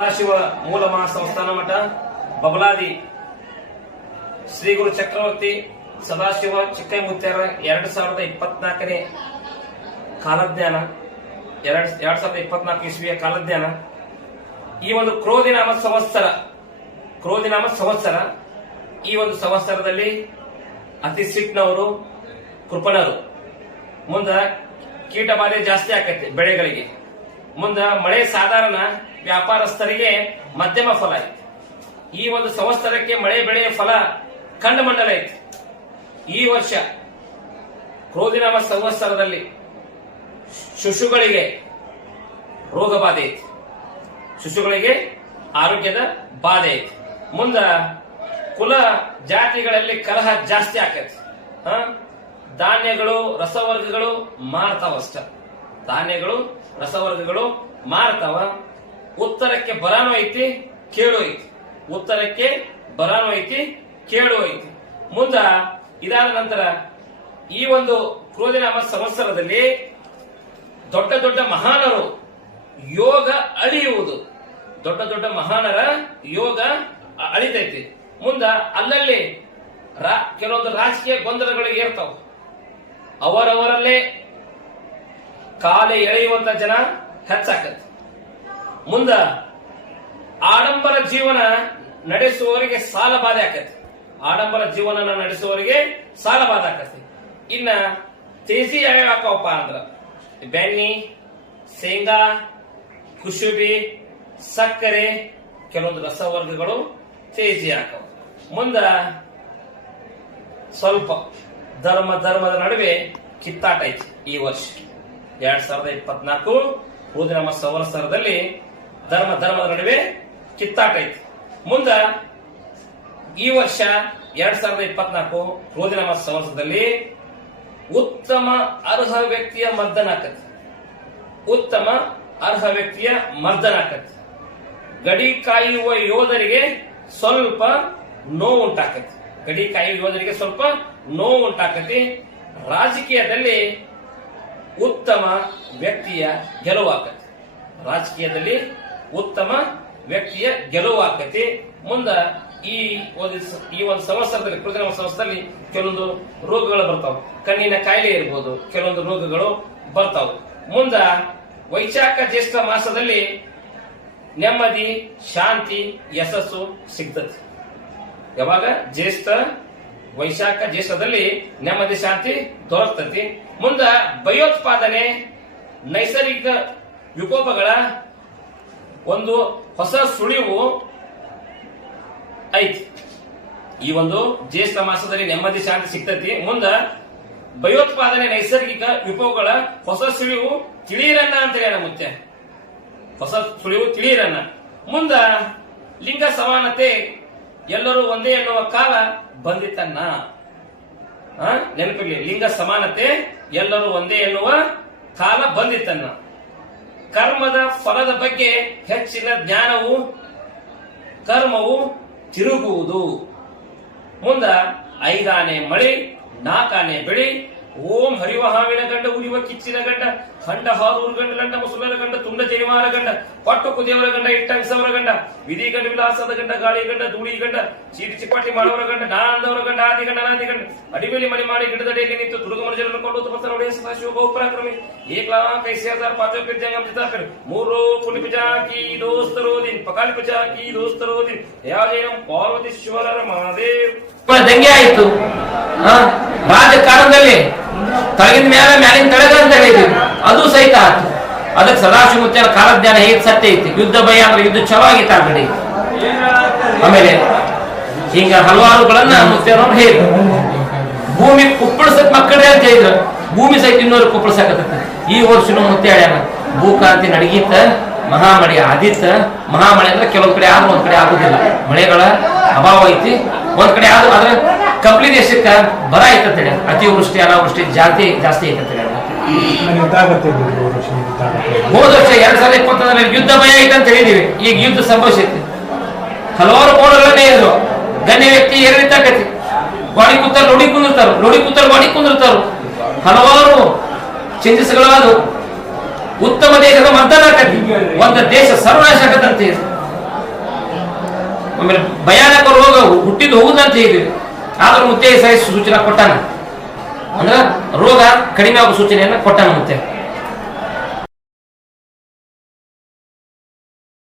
ಸದಾಶಿವ ಮೂಲ ಮಹಾಸಂಸ್ಥಾನ ಮಠ, ಬಬಲಾದಿ ಶ್ರೀ ಗುರು ಚಕ್ರವರ್ತಿ ಸದಾಶಿವ ಚಿಕ್ಕೈಮುತ್ಯಾರ ಎರಡ್ ಸಾವಿರದ ಇಪ್ಪತ್ನಾಲ್ಕನೇ ಕಾಲಜ್ಞಾನ ಎರಡ್ ಎರಡ್ ಸಾವಿರದ ಇಪ್ಪತ್ನಾಲ್ಕು ಇಸ್ವಿಯ ಕಾಲಜ್ಞಾನ ಈ ಒಂದು ಕ್ರೋಧಿನಾಮ ಸಂವತ್ಸರ ಕ್ರೋಧಿನಾಮ ಸಂವತ್ಸರ ಈ ಒಂದು ಸಂವತ್ಸರದಲ್ಲಿ ಅತಿ ಸಿಟ್ನವರು, ಕೃಪಣರು. ಮುಂದ ಕೀಟ ಬಾಧೆ ಜಾಸ್ತಿ ಆಕೈತಿ ಬೆಳೆಗಳಿಗೆ. ಮುಂದ ಮಳೆ ಸಾಧಾರಣ ವ್ಯಾಪಾರಸ್ಥರಿಗೆ ಮಧ್ಯಮ ಫಲ ಐತಿ. ಈ ಒಂದು ಸಂವತ್ಸರಕ್ಕೆ ಮಳೆ ಬೆಳೆಯ ಫಲ ಖಂಡ ಮಂಡಲ ಐತಿ. ಈ ವರ್ಷ ಕ್ರೋಧಿನಾಮ ಸಂವತ್ಸರದಲ್ಲಿ ಶಿಶುಗಳಿಗೆ ರೋಗ ಬಾಧೆ ಐತಿ. ಶಿಶುಗಳಿಗೆ ಆರೋಗ್ಯದ ಬಾಧೆ ಐತಿ. ಮುಂದ ಕುಲ ಜಾತಿಗಳಲ್ಲಿ ಕಲಹ ಜಾಸ್ತಿ ಆಕೈತಿ. ಹ? ಧಾನ್ಯಗಳು, ರಸವರ್ಗಗಳು ಮಾರ್ತಾವಷ್ಟ ಧಾನ್ಯಗಳು, ರಸವರ್ಗಗಳು ಮಾರ್ತಾವ. ಉತ್ತರಕ್ಕೆ ಬರಾನು ಐತಿ, ಕೇಳು ಐತಿ. ಉತ್ತರಕ್ಕೆ ಬರಾನು ಐತಿ, ಕೇಳು ಐತಿ. ಮುಂದ ಇದಾದ ನಂತರ ಈ ಒಂದು ಕ್ರೋಧಿನಾಮ ಸಂವತ್ಸರದಲ್ಲಿ ದೊಡ್ಡ ದೊಡ್ಡ ಮಹಾನರು ಯೋಗ ಅಳಿಯುವುದು. ದೊಡ್ಡ ದೊಡ್ಡ ಮಹಾನರ ಯೋಗ ಅಳಿತೈತಿ. ಮುಂದ ಅಲ್ಲಲ್ಲಿ ಕೆಲವೊಂದು ರಾಜಕೀಯ ಗೊಂದಲಗಳು ಏರ್ತಾವ. ಅವರವರಲ್ಲೇ ಕಾಲೆ ಎಳೆಯುವಂತ ಜನ ಹೆಚ್ಚಾಕತಿ ಮುಂದ ಆಡಂಬರ ಜೀವನ ನಡೆಸುವವರಿಗೆ ಸಾಲ ಬಾಧೆ ಆಕತಿ. ಆಡಂಬರ ಜೀವನ ನಡೆಸುವವರಿಗೆ ಸಾಲ ಬಾಧೆ ಆಕತಿ. ಇನ್ನ ತೇಜಿ ಯಾವ್ಯಾವ ಅಂದ್ರ ಬೆಣ್ಣಿ, ಶೇಂಗಾ ಕುಸುಬಿ ಸಕ್ಕರೆ, ಕೆಲವೊಂದು ರಸವರ್ಗಗಳು ತೇಜಿ ಹಾಕವು. ಮುಂದ ಸ್ವಲ್ಪ ಧರ್ಮ, ಧರ್ಮದ ನಡುವೆ ಕಿತ್ತಾಟ ಐತಿ ಈ ವರ್ಷ. ಎರಡ್ ಸಾವಿರದ ಇಪ್ಪತ್ನಾಲ್ಕು ಸಂವತ್ಸರದಲ್ಲಿ ಧರ್ಮ, ಧರ್ಮದ ನಡುವೆ ಕಿತ್ತಾಟ ಐತಿ. ಮುಂದ ಈ ವರ್ಷ ಎರಡ್ ಸಾವಿರದ ಇಪ್ಪತ್ನಾಲ್ಕು ನಮ್ಮ ಸಂವತ್ಸರದಲ್ಲಿ ಉತ್ತಮ ಅರ್ಹ ವ್ಯಕ್ತಿಯ ಮರ್ದನ ಆಕತಿ. ಉತ್ತಮ ಅರ್ಹ ವ್ಯಕ್ತಿಯ ಮರ್ದನ ಆಕತಿ. ಗಡಿ ಕಾಯುವ ಯೋಧರಿಗೆ ಸ್ವಲ್ಪ ನೋವು ಉಂಟಾಕತಿ. ಗಡಿ ಕಾಯುವ ಯೋಧರಿಗೆ ಸ್ವಲ್ಪ ನೋವು ಉಂಟಾಕತಿ. ರಾಜಕೀಯದಲ್ಲಿ ಉತ್ತಮ ವ್ಯಕ್ತಿಯ ಗೆಲುವಾಕತಿ ರಾಜಕೀಯದಲ್ಲಿ ಉತ್ತಮ ವ್ಯಕ್ತಿಯ ಗೆಲುವಾಕತಿ ಮುಂದ ಈ ಒಂದು ಈ ಒಂದು ಸಂವತ್ಸರದಲ್ಲಿ ಒಂದು ಸಂವತ್ಸರದಲ್ಲಿ ಕೆಲವೊಂದು ರೋಗಗಳು ಬರ್ತಾವ. ಕಣ್ಣಿನ ಕಾಯಿಲೆ ಇರ್ಬೋದು, ಕೆಲವೊಂದು ರೋಗಗಳು ಬರ್ತಾವ. ಮುಂದ ವೈಶಾಖ ಜ್ಯೇಷ್ಠ ಮಾಸದಲ್ಲಿ ನೆಮ್ಮದಿ, ಶಾಂತಿ, ಯಶಸ್ಸು ಸಿಗ್ತದೆ ಯಾವಾಗ? ಜ್ಯೇಷ್ಠ, ವೈಶಾಖ ಜ್ಯೇಷ್ಠದಲ್ಲಿ ನೆಮ್ಮದಿ, ಶಾಂತಿ ದೊರಕ್ತತಿ. ಮುಂದ ಭಯೋತ್ಪಾದನೆ, ನೈಸರ್ಗಿಕ ವಿಕೋಪಗಳ ಒಂದು ಹೊಸ ಸುಳಿವು ಐತಿ. ಈ ಒಂದು ಜ್ಯೇಷ್ಠ ಮಾಸದಲ್ಲಿ ನೆಮ್ಮದಿ, ಶಾಂತಿ ಸಿಗ್ತತಿ. ಮುಂದ ಭಯೋತ್ಪಾದನೆ, ನೈಸರ್ಗಿಕ ವಿಪೋಗಳ ಹೊಸ ಸುಳಿವು ತಿಳಿಯರನ್ನ ಅಂತ ಹೇಳ ಮುತ್ತೆ ಹೊಸ ಸುಳಿವು ತಿಳಿಯರನ್ನ. ಮುಂದ ಲಿಂಗ ಸಮಾನತೆ ಎಲ್ಲರೂ ಒಂದೇ ಎನ್ನುವ ಕಾಲ ಬಂದಿತನ್ನ ನೆನಪಿರ್ಲಿ, ಲಿಂಗ ಸಮಾನತೆ ಎಲ್ಲರೂ ಒಂದೇ ಎನ್ನುವ ಕಾಲ ಬಂದಿತನ್ನ ಕರ್ಮದ ಫಲದ ಬಗ್ಗೆ ಹೆಚ್ಚಿನ ಜ್ಞಾನವು ಕರ್ಮವು ತಿರುಗುವುದು. ಮುಂದ ಐದಾನೆ ಮಳೆ ನಾಲ್ಕಾನೆ ಬೆಳಿ ಓಂ ಹರಿವ ಹಾವಿನ ಗಂಡ, ಉರಿವ ಕಿಚ್ಚಿನ ಗಂಡ ಖಂಡ ಹಾರೂರು ಗಂಡ ಗಂಡ ಮುಸುಲರ ಗಂಡ, ತುಂಡ ಜೈವಾರ ಗಂಡ ಪಟ್ಟು ಕುದಿಯವರ ಗಂಡ ಇಟ್ಟಂಗಿಸವರ ಗಂಡ, ವಿಧಿ ಗಂಡ, ವಿಲಾಸದ ಗಂಡ, ಗಾಳಿ ಗಂಡ, ಧೂಳಿ ಗಂಡ, ಚೀಟಿ ಚಿಪಾಟಿ ಮಾಡುವವರ ಗಂಡ ನಾನಂದವರ ಗಂಡ, ಆದಿ ಗಂಡ ನಾದಿ ಗಂಡ ಅಡಿಮೇಲಿ ಮಳೆ ಮಾಡಿ ಗಿಡದಡಿಯಲ್ಲಿ ನಿಂತು ದುರ್ಗ ಮನುಜರನ್ನು ಕೊಂಡು ಬರ್ತಾರೆ ಒಡೆಯ ಸದಾಶಿವ ಬಹುಪರಾಕ್ರಮಿ ಏಕ್ಲಾ ಕೈ ಸೇರ್ದಾರ್ ಪಾಚೋ ಪಿರ್ಜಂಗಂ ಜಿತಾಕರ್ ಮೂರು ಪುಲಿ ಪಿಜಾ ಕಿ ದೋಸ್ತರೋ ದಿನ್ ಪಕಾಲಿ ಪಿಜಾ ಕಿ ದೋಸ್ತರೋ ದಿನ್ ಯಾಜೇನಂ ಪಾರ್ವತೀಶ್ವರರ ಮಹಾದೇವ್. ದಂಗೆ ಆಯಿತು. ರಾಜಕಾರಣದಲ್ಲಿ ತಳಗಿನ ಮೇಲೆ ಮ್ಯಾಲಿನ ತಳಗ ಅಂತ ಹೇಳಿದ್ವಿ. ಅದು ಸಹಿತ ಆತು. ಅದಕ್ಕೆ ಸದಾಶಿವ ಮುತ್ಯಾರ ಕಾಲಜ್ಞಾನ ಹೇಗೆ ಸತ್ಯ ಐತಿ? ಯುದ್ಧ ಭಯ ಅಂದ್ರೆ ಯುದ್ಧ ಚವಾಗಿತ್ತು ಆ ಕಡೆ. ಆಮೇಲೆ ಹಿಂಗ ಹಲವಾರುಗಳನ್ನ ಮುತ್ಯಾರವ್ರು ಹೇಳಿದ್ರು. ಭೂಮಿ ಕುಪ್ಪಳಿಸಕ್ ಮಕ್ಕಳೇ ಅಂತ ಹೇಳಿದ್ರು. ಭೂಮಿ ಸಹಿತ ಇನ್ನೂರು ಕುಪ್ಪಳಿಸಕತ್ತ ಈ ವರ್ಷನೂ ಮುತ್ತೆ ಹೇಳ್ಯಾನ ಭೂಕಾಂತಿ ನಡಗಿತ್ತ, ಮಹಾಮಳೆ ಆದಿತ್ತ. ಮಹಾಮಳೆ ಅಂದ್ರೆ ಕೆಲವೊಂದ್ ಕಡೆ ಆದ್ರೂ ಒಂದ್ ಕಡೆ ಆಗುದಿಲ್ಲ. ಮಳೆಗಳ ಅಭಾವ ಐತಿ. ಒಂದ್ ಕಡೆ ಆದ್ರೂ ಆದ್ರೆ ಕಂಪ್ಲಿ ದೇಶಕ್ಕ ಬರ ಐತಂತೇಳಿ ಅತಿವೃಷ್ಟಿ ಅನಾವೃಷ್ಟಿ ಜಾತಿ ಜಾಸ್ತಿ ಐತಂತೇಳಿ ಹೋದ ವರ್ಷ ಎರಡ್ ಸಾವಿರದ ಇಪ್ಪತ್ತೊಂದರಲ್ಲಿ ಯುದ್ಧ ಭಯ ಐತೆ ಅಂತ ಹೇಳಿದೀವಿ. ಈಗ ಯುದ್ಧ ಸಂಭವಿಸೈತಿ ಹಲವಾರು ಕೋಣಗಳನ್ನೇ ಇದ್ರು ಗಣ್ಯ ವ್ಯಕ್ತಿ ಏರಿತಾಕೈತಿ ಗಾಡಿ ಕೂತಾರ ನೋಡಿ ಕುಂದಿರ್ತಾರ. ನೋಡಿ ಕೂತಾರ ಗಾಡಿ ಕುಂದಿರ್ತಾರ. ಹಲವಾರು ಚಿಂತಿಸಗಳಾದ್ರು ಉತ್ತಮ ದೇಶದ ಮತದಾನ ಆಕತಿ ಒಂದು ದೇಶ ಸರ್ವನಾಶ ಆಗತ್ತಂತೆ ಆಮೇಲೆ ಭಯಾನಕ ರೋಗ ಹುಟ್ಟಿದ್ದು ಹೋಗುದಂತ ಹೇಳಿದ್ವಿ. ಆದ್ರೂ ಮುತ್ತೆ ಸೂಚನೆ ಕೊಟ್ಟಾನ. ಅಂದ್ರೆ ರೋಗ ಕಡಿಮೆ ಆಗೋ ಸೂಚನೆಯನ್ನ ಕೊಟ್ಟಾನ ಮುತ್ತೆ